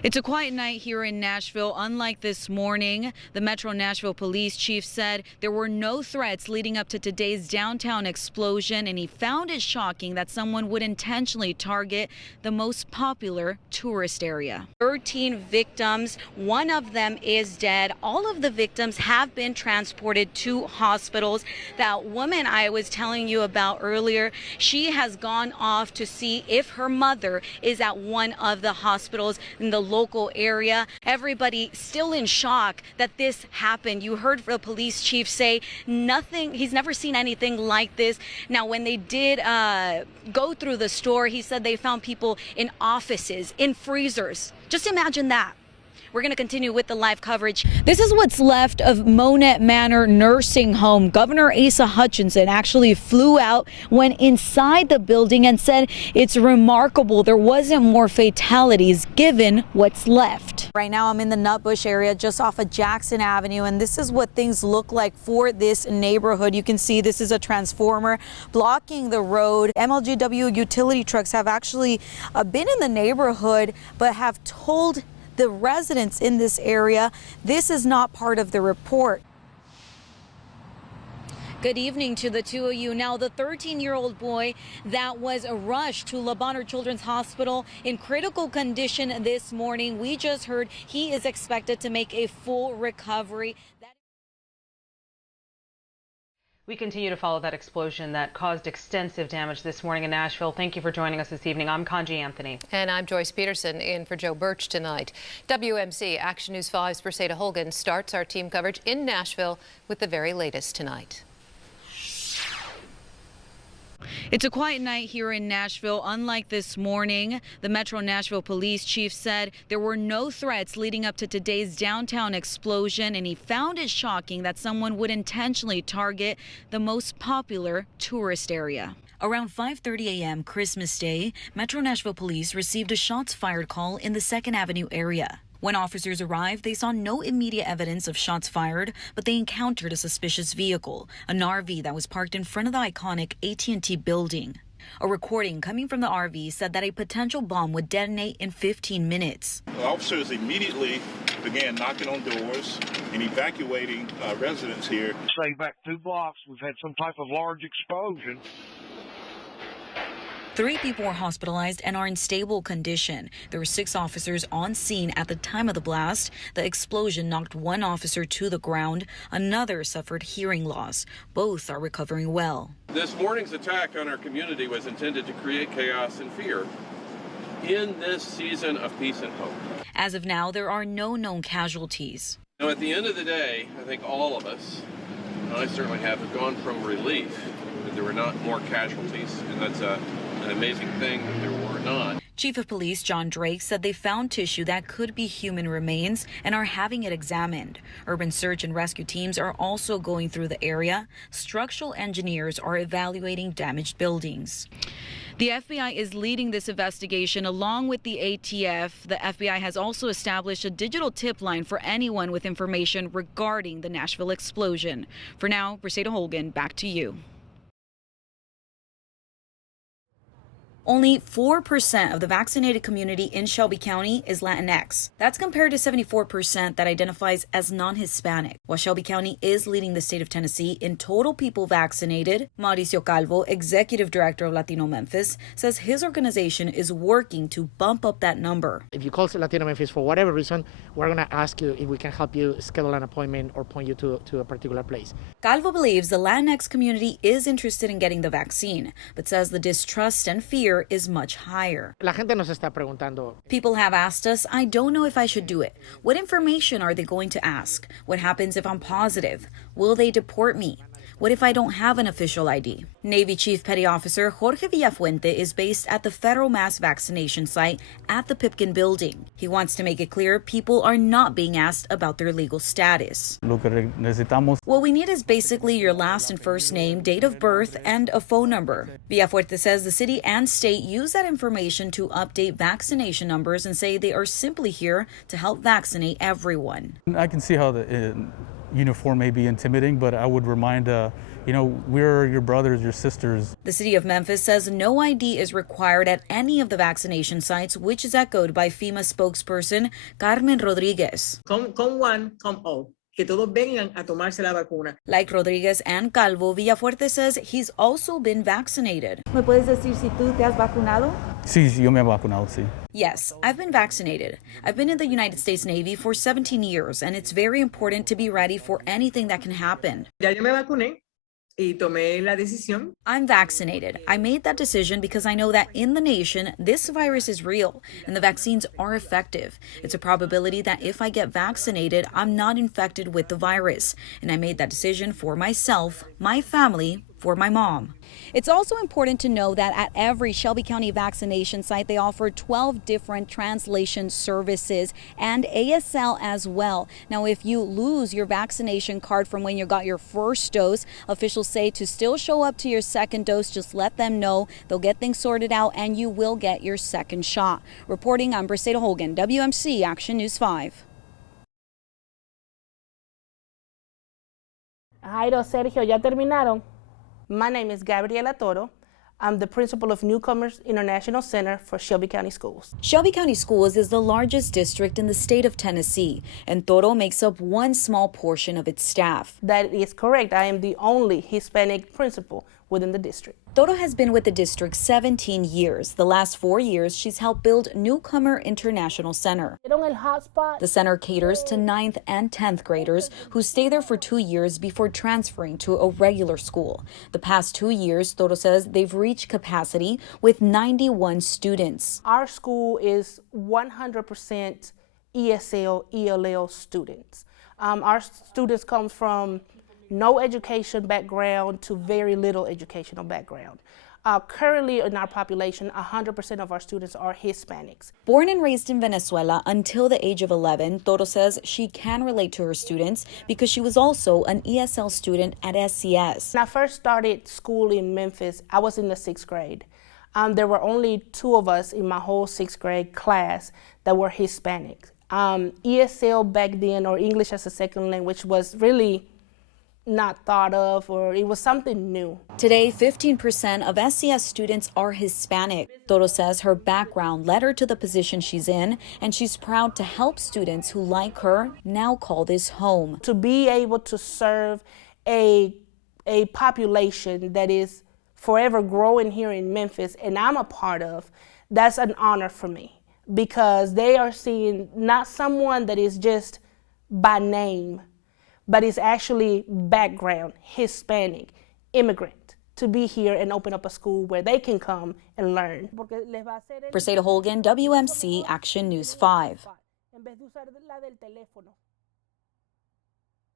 It's a quiet night here in Nashville. Unlike this morning, the Metro Nashville police chief said there were no threats leading up to today's downtown explosion, and he found it shocking that someone would intentionally target the most popular tourist area. 13 victims, one of them is dead. All of the victims have been transported to hospitals. That woman I was telling you about earlier, she has gone off to see if her mother is at one of the hospitals in the local area. Everybody still in shock that this happened. You heard the police chief say nothing, he's never seen anything like this. Now, when they did go through the store, he said they found people in offices, in freezers. Just imagine that. We're going to continue with the live coverage. This is what's left of Monette Manor Nursing Home. Governor Asa Hutchinson actually flew out, went inside the building and said it's remarkable there wasn't more fatalities given what's left. Right now I'm in the Nutbush area just off of Jackson Avenue, and this is what things look like for this neighborhood. You can see this is a transformer blocking the road. MLGW utility trucks have actually been in the neighborhood but have told the residents in this area this is not part of the report. Good evening to the two of you. Now, the 13-year-old boy that was rushed to Le Bonheur Children's Hospital in critical condition this morning, we just heard he is expected to make a full recovery. We continue to follow that explosion that caused extensive damage this morning in Nashville. Thank you for joining us this evening. I'm Kanji Anthony. And I'm Joyce Peterson, in for Joe Birch tonight. WMC Action News 5's Briseida Holguin starts our team coverage in Nashville with the very latest tonight. It's a quiet night here in Nashville. Unlike this morning, the Metro Nashville police chief said there were no threats leading up to today's downtown explosion, and he found it shocking that someone would intentionally target the most popular tourist area. Around 5:30 a.m. Christmas Day, Metro Nashville police received a shots fired call in the 2nd Avenue area. When officers arrived, they saw no immediate evidence of shots fired, but they encountered a suspicious vehicle, an RV that was parked in front of the iconic AT&T building. A recording coming from the RV said that a potential bomb would detonate in 15 minutes. The officers immediately began knocking on doors and evacuating residents here. Say back 2 blocks, we've had some type of large explosion. 3 people were hospitalized and are in stable condition. There were 6 officers on scene at the time of the blast. The explosion knocked 1 officer to the ground. Another suffered hearing loss. Both are recovering well. This morning's attack on our community was intended to create chaos and fear in this season of peace and hope. As of now, there are no known casualties. Now, at the end of the day, I think all of us, and I certainly have gone from relief that there were not more casualties, and that's an amazing thing that there were not. Chief of Police John Drake said they found tissue that could be human remains and are having it examined. Urban search and rescue teams are also going through the area. Structural engineers are evaluating damaged buildings. The FBI is leading this investigation along with the ATF. The FBI has also established a digital tip line for anyone with information regarding the Nashville explosion. For now, Briseida Holguin, back to you. Only 4% of the vaccinated community in Shelby County is Latinx. That's compared to 74% that identifies as non-Hispanic. While Shelby County is leading the state of Tennessee in total people vaccinated, Mauricio Calvo, executive director of Latino Memphis, says his organization is working to bump up that number. If you call Latino Memphis for whatever reason, we're going to ask you if we can help you schedule an appointment or point you to a particular place. Calvo believes the Latinx community is interested in getting the vaccine, but says the distrust and fear is much higher. La gente nos está preguntando. People have asked us, I don't know if I should do it. What information are they going to ask? What happens if I'm positive? Will they deport me? What if I don't have an official ID? Navy Chief Petty Officer Jorge Villafuente is based at the federal mass vaccination site at the Pipkin building. He wants to make it clear people are not being asked about their legal status. What we need is basically your last and first name, date of birth, and a phone number. Villafuerte says the city and state use that information to update vaccination numbers and say they are simply here to help vaccinate everyone. I can see how the uniform may be intimidating, but I would remind You know, we're your brothers, your sisters. The city of Memphis says no ID is required at any of the vaccination sites, which is echoed by FEMA spokesperson Carmen Rodriguez. Come one, come all. Que todos vengan a tomarse la vacuna. Like Rodriguez and Calvo, Villafuerte says he's also been vaccinated. ¿Me puedes decir si tú te has vacunado? Sí, yo me he vacunado, sí. Yes, I've been vaccinated. I've been in the United States Navy for 17 years, and it's very important to be ready for anything that can happen. Ya yo me vacuné y tomé la decisión. I'm vaccinated. I made that decision because I know that in the nation, this virus is real and the vaccines are effective. It's a probability that if I get vaccinated, I'm not infected with the virus. And I made that decision for myself, my family, for my mom. It's also important to know that at every Shelby County vaccination site, they offer 12 different translation services and ASL as well. Now, if you lose your vaccination card from when you got your first dose, officials say to still show up to your second dose, just let them know. They'll get things sorted out and you will get your second shot. Reporting, I'm Briseida Holguin, WMC Action News 5. Jairo, Sergio, ¿ya terminaron? My name is Gabriela Toro. I'm the principal of Newcomers International Center for Shelby County Schools. Shelby County Schools is the largest district in the state of Tennessee, and Toro makes up one small portion of its staff. That is correct. I am the only Hispanic principal within the district. Toro has been with the district 17 years. The last 4 years, she's helped build Newcomer International Center. The center caters to 9th and 10th graders who stay there for 2 years before transferring to a regular school. The past 2 years, Toro says they've reached capacity with 91 students. Our school is 100% ESL, ELL students. Our students come from no education background to very little educational background. Currently in our population, 100% of our students are Hispanics. Born and raised in Venezuela until the age of 11, Toro says she can relate to her students because she was also an ESL student at SCS. When I first started school in Memphis, I was in the 6th grade. There were only 2 of us in my whole 6th grade class that were Hispanic. ESL back then, or English as a second language, was really not thought of, or it was something new. Today, 15% of SCS students are Hispanic. Toro says her background led her to the position she's in, and she's proud to help students who, like her, now call this home. To be able to serve a population that is forever growing here in Memphis, and I'm a part of, that's an honor for me, because they are seeing not someone that is just by name, but is actually background, Hispanic, immigrant, to be here and open up a school where they can come and learn. Briseida Holguin, WMC Action News 5.